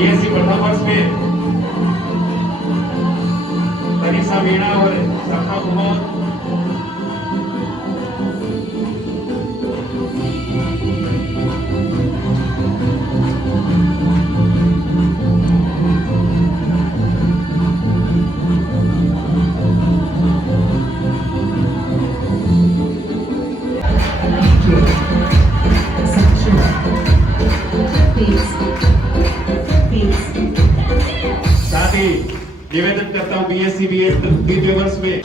BSc प्रथम वर्ष में तनिषा वीणा और सपना कुमार। साथ ही निवेदन करता हूं बीएससी बीए तृतीय वर्ष में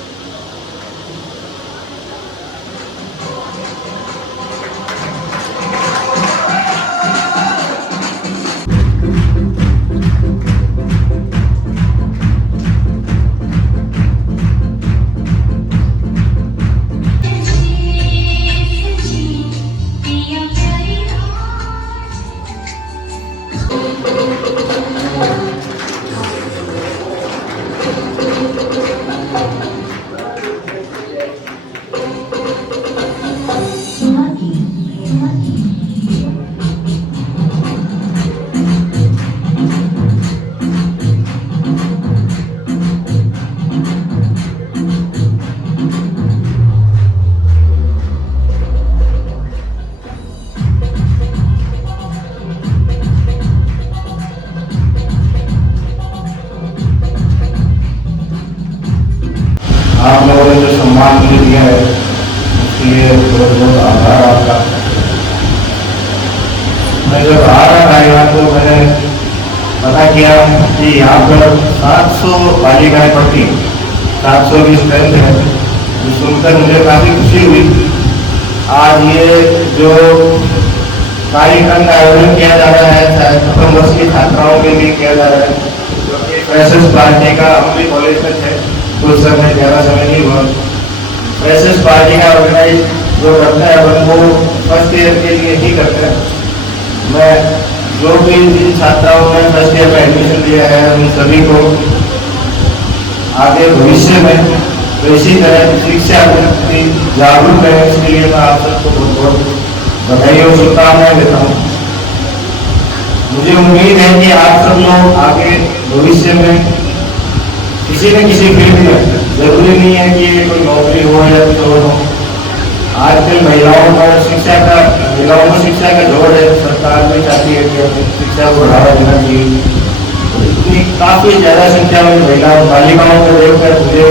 आप लोगों ने जो सम्मान मुझे दिया है उसके लिए बहुत बहुत आभार आपका। मैं जब आ रहा था यहाँ तो मैंने पता किया कि यहाँ पर 700 बालिकाएं पढ़ती, 700 की स्ट्रेंथ है। तो सुनकर मुझे काफ़ी खुशी हुई। आज ये जो कार्यक्रम का आयोजन किया जा रहा है शायद प्रथम वर्ष की छात्राओं के लिए किया जा रहा है, जो फ्रेशर्स पार्टी का हम भी कॉलेज में थे कुछ समय, ज़्यादा समय नहीं हुआ। फ्रेशर्स पार्टी का ऑर्गेनाइज जो करता है वो फर्स्ट ईयर के लिए ही करते हैं। मैं जो भी जिन छात्राओं ने फर्स्ट ईयर में एडमिशन लिया है उन सभी को आगे भविष्य में तो इसी तरह शिक्षा प्रति जागरूक है, इसके लिए मैं आप सबको बहुत बहुत बधाई और शुभकामनाएं देता हूँ। मुझे उम्मीद है कि आप सब लोग आगे भविष्य में किसी न किसी फील्ड में, जरूरी नहीं है कि ये कोई नौकरी हो या कुछ और हो, आजकल महिलाओं को शिक्षा का जोड़ है। सरकार भी चाहती है कि अपनी शिक्षा को बढ़ावा देना चाहिए। इतनी काफ़ी ज़्यादा संख्या में महिलाओं बालिकाओं को देखकर मुझे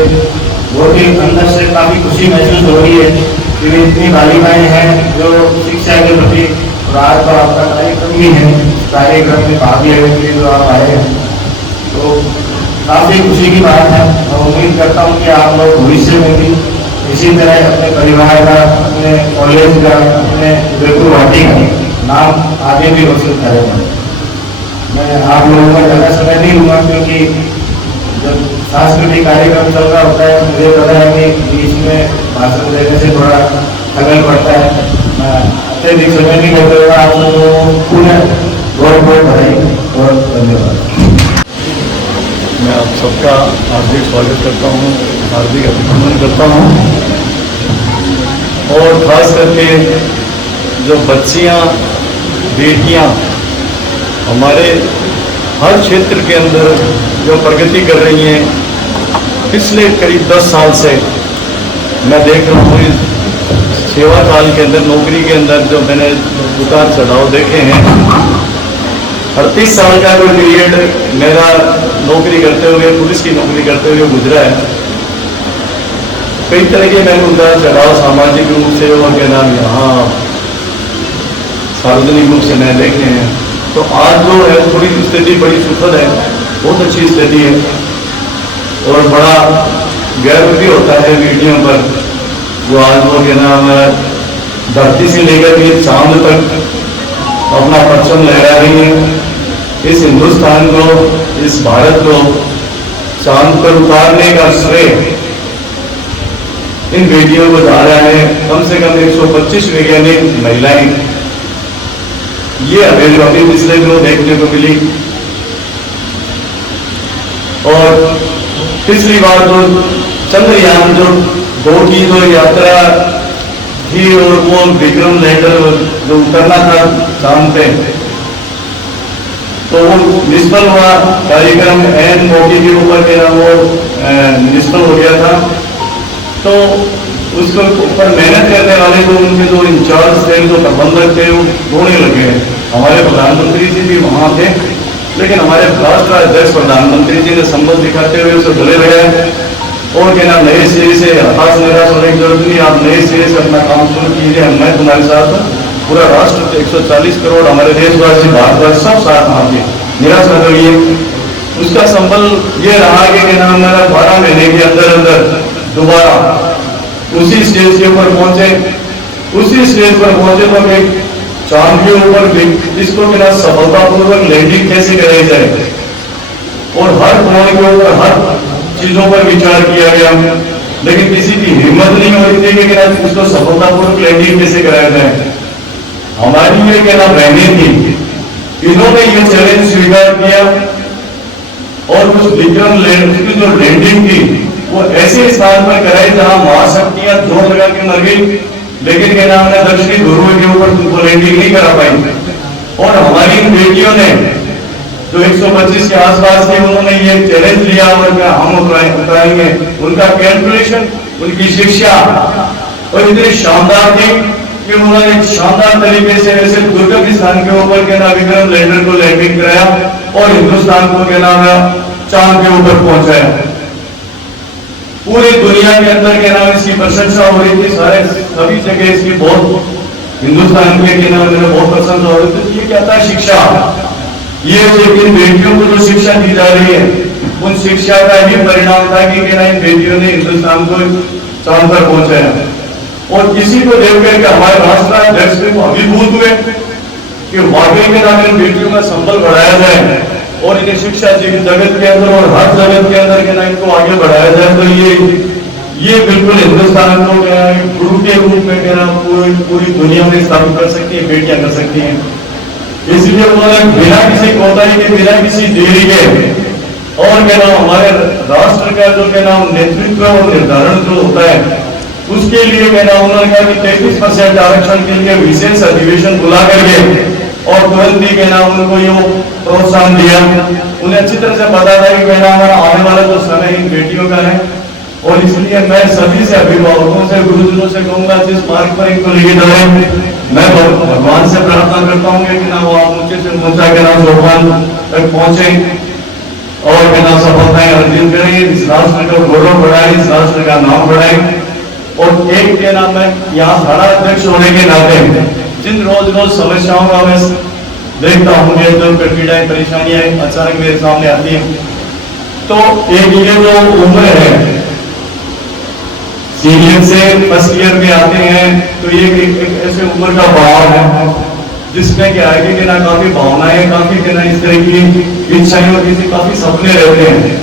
बहुत ही अंदर से काफ़ी खुशी महसूस हो रही है कि इतनी बालिकाएं हैं जो शिक्षा के प्रति, और आज तो आपका कार्यक्रम भी है, कार्यक्रम में भाग लेने के लिए जो आप आए हैं तो काफ़ी खुशी की बात है। मैं उम्मीद करता हूँ कि आप लोग भविष्य में भी इसी तरह अपने परिवार का, अपने कॉलेज का, अपने उदयपुर वाटी का नाम आगे भी रोशन करेंगे। मैं आप लोगों का ज़्यादा समय नहीं लूँगा क्योंकि जब सांस्कृतिक कार्यक्रम चल रहा होता है मुझे पता है कि बीच में भाषण देने से थोड़ा थकन पड़ता है। मैं अत्यधिक समय नहीं करते हुए आप लोगों को पुनः बहुत बहुत बधाई और धन्यवाद। मैं आप सबका हार्दिक स्वागत करता हूँ, हार्दिक अभिनंदन करता हूँ। और ख़ास करके जो बच्चियाँ, बेटियाँ हमारे हर क्षेत्र के अंदर जो प्रगति कर रही हैं, पिछले करीब 10 साल से मैं देख रहा हूँ इस सेवा काल के अंदर, नौकरी के अंदर जो मैंने उतार चढ़ाव देखे हैं। 38 साल का कोई पीरियड मेरा नौकरी करते हुए, पुलिस की नौकरी करते हुए गुजरा है। कई तरह के मैंने उतार चढ़ाव सामाजिक रूप से और के नाम यहाँ सार्वजनिक रूप से मैं देखे हैं। तो आज जो है थोड़ी स्थिति बड़ी सुखद है, बहुत अच्छी स्थिति है और बड़ा गर्व भी होता है वीडियो पर जो आज वो के नाम धरती से लेकर के चांद तक अपना परचम लहरा रही है। इस हिंदुस्तान को, इस भारत को चांद पर उतारने का श्रेय इन बेटियों को जा रहा है। कम से कम 125 वैज्ञानिक महिलाएं, ये अभी पिछले दिनों देखने को मिली। और पिछली बार जो चंद्रयान जो 2 की जो यात्रा थी और वो विक्रम लैंडर जो उतरना था चांद पे, तो वो निष्फल हुआ कार्यक्रम, एन मौके के ऊपर के ना वो निष्फल हो गया था। तो उसके ऊपर मेहनत करने वाले जो उनके जो इंचार्ज थे, जो प्रबंधक थे, वो रोने लगे। हमारे प्रधानमंत्री जी भी वहाँ थे, लेकिन हमारे राष्ट्र अध्यक्ष प्रधानमंत्री जी ने संबंध दिखाते हुए उसे गले लगाए और क्या नाम नए सिरे से हताश निराश होने की जरूरत नहीं, आप नए सिरे से अपना काम शुरू कीजिए, मैं तुम्हारे साथ हूँ। पूरा राष्ट्र 140 करोड़ हमारे देशवासी भारतवर्ष सब साथ आपके, निराश न करिए। उसका संबल ये रहा कि क्या नाम मेरा 12 महीने के अंदर अंदर दोबारा उसी स्टेज के ऊपर पहुंचे। उसी स्टेज पर पहुंचे तो एक चांद के ऊपर इसको क्या सफलतापूर्वक लैंडिंग कैसे कराई जाए और हर कोण के ऊपर हर चीजों पर विचार किया गया, लेकिन किसी की हिम्मत नहीं हो रही थी कि उसको सफलतापूर्वक लैंडिंग कैसे कराया जाए। हमारी ये क्या नाम रहनी थी, इन्होंने ये चैलेंज स्वीकार किया और उस विक्रम उसकी जो लैंडिंग थी वो ऐसे स्थान पर कराई जहां महाशक्तियां जोर लगा के मर गई, लेकिन क्या नाम है दक्षिणी ध्रुव के ऊपर तुमको लैंडिंग नहीं करा पाई। और हमारी इन बेटियों ने जो 125 के आसपास थे, उन्होंने ये चैलेंज लिया और क्या हम उतराएंगे। उनका कैलकुलेशन, उनकी शिक्षा और इतनी शानदार थी कि उन्होंने एक शानदार तरीके से ऐसे दुर्गम स्थान के ऊपर क्या नाम विक्रम लैंडर को लैंडिंग कराया और हिंदुस्तान को क्या नाम है चांद के ऊपर पहुंचाया। पूरी दुनिया के अंदर क्या नाम इसकी प्रशंसा हो रही थी, सारे सभी जगह इसकी बहुत हिंदुस्तान के क्या नाम बहुत प्रशंसा हो रही थी। ये क्या था, शिक्षा। ये इन बेटियों को जो शिक्षा दी जा रही है, उन शिक्षा का ही परिणाम था कि क्या इन बेटियों ने हिंदुस्तान को चांद पर पहुंचाया। और किसी को देख करके हमारे राष्ट्राध्यक्ष को अभिभूत हुए कि वाकई के नाम इन बेटियों का संबल बढ़ाया जाए और इन्हें शिक्षा जगत के अंदर और हर जगत के अंदर के ना इनको आगे बढ़ाया जाए। तो ये बिल्कुल हिंदुस्तान को क्या है गुरु के रूप में क्या ना पूरी दुनिया में स्थापित कर सकती है, बेटियां कर सकती हैं। इसलिए उन्होंने बिना किसी कोताही के, बिना किसी देरी के और क्या नाम हमारे राष्ट्र का जो क्या नाम नेतृत्व और निर्धारण जो होता है, उसके लिए क्या नाम उन्होंने कहा कि 33% आरक्षण के लिए विशेष अधिवेशन बुला करके और तुरंत ही क्या नाम उनको ये प्रोत्साहन दिया। उन्हें अच्छी तरह से पता था कि क्या नाम हमारा आने वाला जो समय इन बेटियों का है, और इसलिए मैं सभी से अभिभावकों से गुरुजनों से कहूंगा जिस मार्ग पर इनको लेके जा रहे हैं, मैं भगवान से प्रार्थना करता हूँ कि ना वो आप ऊंचे से ऊंचा के नाम भगवान तक पहुंचे और के नाम सफलताएं अर्जित करें, इस राष्ट्र का गौरव बढ़ाए, इस राष्ट्र का नाम बढ़ाए। और एक के नाम मैं यहाँ सारा अध्यक्ष होने के नाते जिन रोज रोज समस्याओं का मैं देखता हूँ, जो पीड़ाएं परेशानियां अचानक मेरे सामने आती हैं, तो एक ये जो उम्र है सीनियर से फर्स्ट ईयर में आते हैं, तो ये एक ऐसे उम्र का भाव है जिसमें क्या है कि ना काफी भावनाएं, काफी क्या ना इस तरह की इच्छाएं और किसी काफी सपने रहते हैं।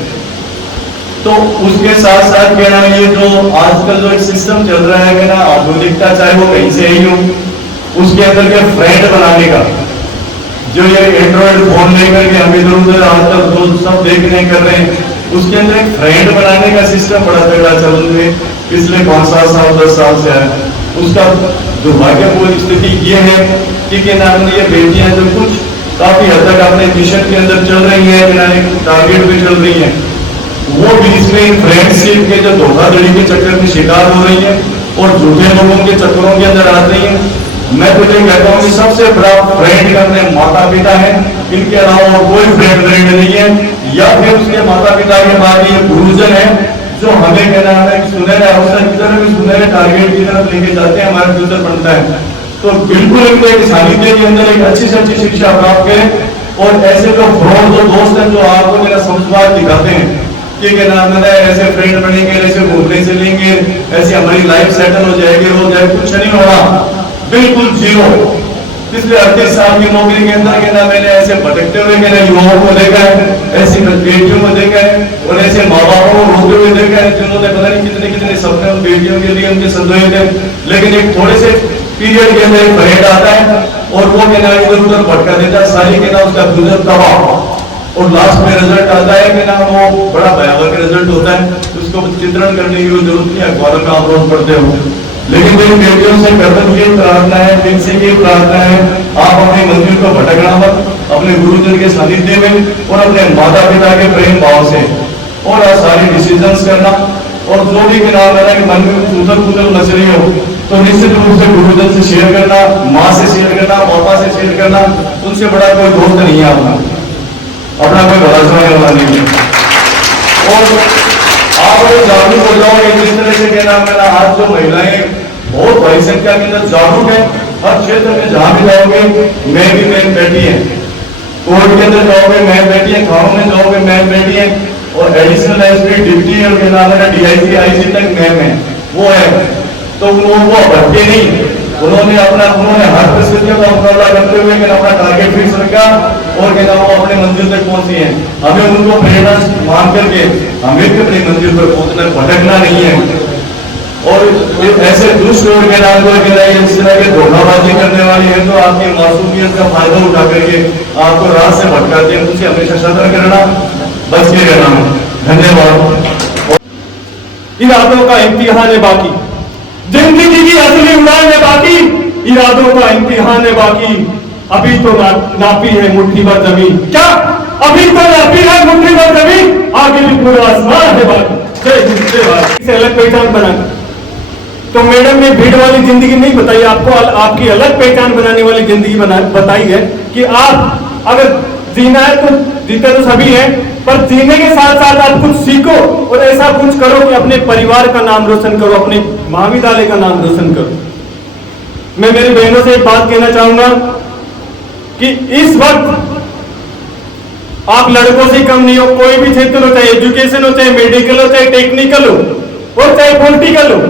तो उसके साथ साथ क्या ना ये जो आजकल जो एक सिस्टम चल रहा है कि ना आधुनिकता, चाहे वो कहीं से ही हो, उसके अंदर के फ्रेंड बनाने का जो ये एंड्रॉइड फोन लेकर के हम इधर उधर आजकल जो सब देखने कर रहे हैं, उसके अंदर एक फ्रेंड बनाने का सिस्टम बड़ा तगड़ा चल रहा है पिछले 5-7 साल 10 साल से है। उसका दुर्भाग्यपूर्ण स्थिति ये है कि नाम ये बेटियां जो कुछ काफी हद तक अपने मिशन के अंदर चल रही है, एक टारगेट पे चल रही है, वो बीच में फ्रेंडशिप के जो धोखाधड़ी के चक्कर में शिकार हो रही है और झूठे लोगों के चक्करों के अंदर आ रही है। मैं तो ये कहता हूँ कि सबसे बड़ा फ्रेंड अपने माता पिता है, इनके अलावा कोई फ्रेंड नहीं है, या फिर उसके माता पिता के बाद ये गुरुजन है जो हमें कहना है सुनहरे अवसर की तरफ, सुनहरे टारगेट की तरफ लेके जाते हैं, हमारा फ्यूचर बनता है। तो बिल्कुल इनको एक सानिध्य के अंदर एक अच्छी से अच्छी शिक्षा प्राप्त करें और ऐसे जो फ्रॉड जो दोस्त हैं जो आपको मेरा समझवाद दिखाते हैं कि नाम है ऐसे फ्रेंड बनेंगे, ऐसे घूमने चलेंगे, ऐसे हमारी लाइफ सेटल हो जाएगी, हो जाए, कुछ नहीं होना, बिल्कुल जीरो। पिछले 38 साल की नौकरी के अंदर के ना मैंने ऐसे भटकते हुए के ना युवाओं को देखा है, ऐसी बेटियों को देखा है और ऐसे माँ बापों को रोते हुए देखा है जिन्होंने पता नहीं कितने कितने सपने उन बेटियों के लिए उनके संजोए थे, लेकिन एक थोड़े से पीरियड के अंदर एक फ्रेंड आता है और वो के ना इधर उधर भटका देता है, सारी के ना उसका गुजर तबाह और लास्ट में रिजल्ट आता है कि ना वो बड़ा भयावह रिजल्ट होता है। उसको चित्रण करने की जरूरत नहीं है, अखबारों में आप रोज पढ़ते हो। लेकिन मेरी बेटियों से कर्तव्य की प्रार्थना है, दिन से ये प्रार्थना है, आप अपनी मंजिल को भटकना मत, अपने अपने गुरुजन के सानिध्य में और अपने माता पिता के प्रेम भाव से और सारी डिसीजंस करना। और जो भी नाम है कि मन में उथल-पुथल मच रही हो तो निश्चित रूप से गुरुजन से शेयर करना, माँ से शेयर करना, पापा से शेयर करना। उनसे बड़ा कोई दोस्त नहीं है अपना कोई भला समझने वाला नहीं है। और आप अगर जागरूक हो जाओगे जिस तरह से कहना मेरा, आज जो महिलाएं बहुत बड़ी संख्या के अंदर जागरूक है, हर क्षेत्र में जहां भी जाओगे मैं भी मैम बैठी है, कोर्ट के अंदर जाओगे मैं बैठी है, गाँव में जाओगे मैं बैठी है, और एडिशनल एसपी डिप्टी और के नाम है डीआईजी आईजी तक मैम है वो है। तो वो भटके नहीं, उन्होंने हर परिस्थितियों का मुकाबला करते हुए अपना टारगेट फिक्स रखा और कहना वो अपने मंजिल तक पहुंची है। हमें उनको प्रेरणा मान करके हमें भी अपनी मंजिल पर पहुंचना, भटकना नहीं है। और ऐसे दुष्ट लोग के नाम को इस तरह के धोखाबाजी करने वाली है तो आपकी मासूमियत का फायदा उठा करके आपको रात से भटकाते हैं। उनसे हमेशा सतर्क रहना, बच के रहना। धन्यवाद। इरादों का इम्तिहान है बाकी, जिंदगी की असली उड़ान है बाकी, इरादों का इम्तिहान है बाकी। अभी तो नापी है मुट्ठी भर जमीन, क्या अभी तो नापी है मुट्ठी भर जमीन, आगे भी पूरा आसमान है बाकी। इसे अलग पहचान बना, तो मैडम ने भीड़ वाली जिंदगी नहीं बताई आपको, आपकी अलग पहचान बनाने वाली जिंदगी बताई है कि आप अगर जीना है तो जीते तो सभी हैं, पर जीने के साथ साथ आप कुछ सीखो और ऐसा कुछ करो कि अपने परिवार का नाम रोशन करो, अपने महाविद्यालय का नाम रोशन करो। मैं मेरी बहनों से एक बात कहना चाहूंगा कि इस वक्त आप लड़कों से कम नहीं हो, कोई भी क्षेत्र हो, चाहे एजुकेशन हो, चाहे मेडिकल हो, चाहे टेक्निकल हो और चाहे पॉलिटिकल हो,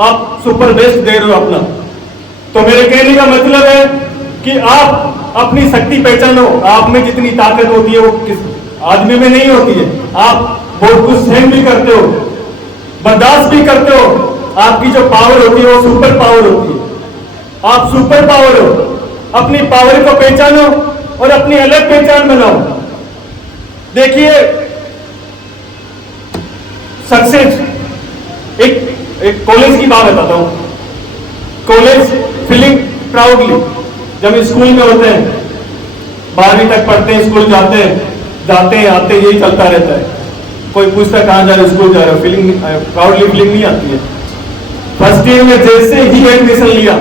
आप सुपर बेस्ट दे रहे हो अपना। तो मेरे कहने का मतलब है कि आप अपनी शक्ति पहचानो, आप में जितनी ताकत होती है वो किस आदमी में नहीं होती है। आप बहुत कुछ सहन भी करते हो, बर्दाश्त भी करते हो, आपकी जो पावर होती है वो सुपर पावर होती है। आप सुपर पावर हो, अपनी पावर को पहचानो और अपनी अलग पहचान बनाओ। देखिए सक्सेस, एक कॉलेज की बात बताता हूं। कॉलेज फीलिंग प्राउडली, जब स्कूल में होते हैं, 12वीं तक पढ़ते हैं, स्कूल जाते हैं आते यही चलता रहता है। कोई पूछता कहां जा रहे, स्कूल जा रहे हो, फीलिंग प्राउडली फीलिंग नहीं आती है। फर्स्ट ईयर में जैसे ही एडमिशन लिया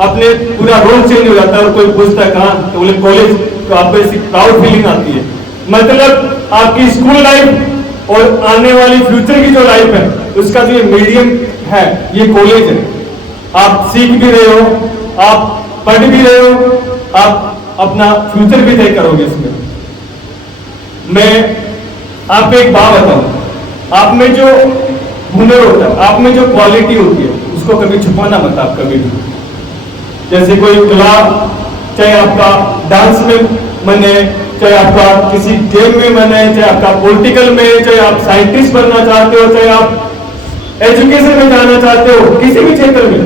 अपने पूरा रोल चेंज हो जाता है और कोई पूछता है कहां, तो बोले कॉलेज, तो आपको ऐसी प्राउड फीलिंग आती है। मतलब आपकी स्कूल लाइफ और आने वाली फ्यूचर की जो लाइफ है उसका जो मीडियम है ये कॉलेज है। आप सीख भी रहे हो, आप पढ़ भी रहे हो, आप अपना फ्यूचर भी तय करोगे इसमें। मैं आपको एक बात बताऊं, आप में जो हुनर होता है, आप में जो क्वालिटी होती है उसको कभी छुपाना मत आप कभी भी। जैसे कोई कला, चाहे आपका डांस में मन है, चाहे आपका किसी गेम में मन है, चाहे आपका पॉलिटिकल में, चाहे आप साइंटिस्ट बनना चाहते हो, चाहे आप एजुकेशन में जाना चाहते हो, किसी भी क्षेत्र में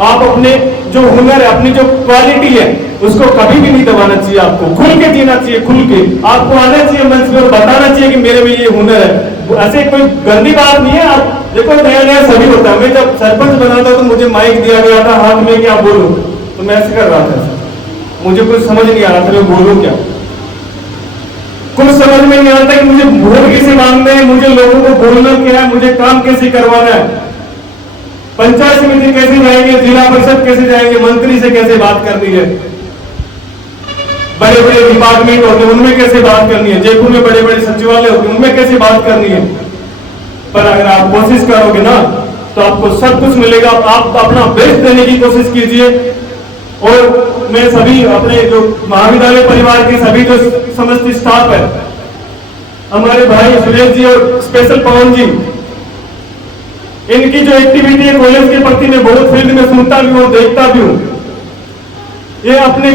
आप अपने जो हुनर है, अपनी जो क्वालिटी है उसको कभी भी नहीं दबाना चाहिए। आपको खुल के जीना चाहिए, खुल के आपको आना चाहिए मंच में और बताना चाहिए कि मेरे में ये हुनर है। ऐसे कोई गंदी बात नहीं है। आप देखो नया नया सभी होता है। मैं जब सरपंच बना था तो मुझे माइक दिया गया था हाथ में, क्या बोलूं, तो मैं ऐसे कर रहा था, मुझे कुछ समझ नहीं आ रहा था मैं बोलूं क्या, कुछ समझ में नहीं आता कि मुझे वोट कैसे मांगना है, मुझे लोगों को बोलना क्या है, मुझे काम कैसे करवाना है, पंचायत समिति कैसे जाएंगे, जिला परिषद कैसे जाएंगे, मंत्री से कैसे बात करनी है, बड़े बड़े डिपार्टमेंट होते हैं उनमें कैसे बात करनी है, जयपुर में बड़े बड़े सचिवालय होते हैं उनमें कैसे बात करनी है। पर अगर आप कोशिश करोगे ना तो आपको सब कुछ मिलेगा। आप अपना बेस्ट देने की कोशिश कीजिए। और मैं सभी अपने जो महाविद्यालय परिवार के सभी जो समस्त स्टाफ है, हमारे भाई सुरेश जी और स्पेशल पवन जी, इनकी जो एक्टिविटी है कॉलेज के प्रति मैं बहुत फील्ड में सुनता भी हूँ, देखता भी हूँ। ये अपने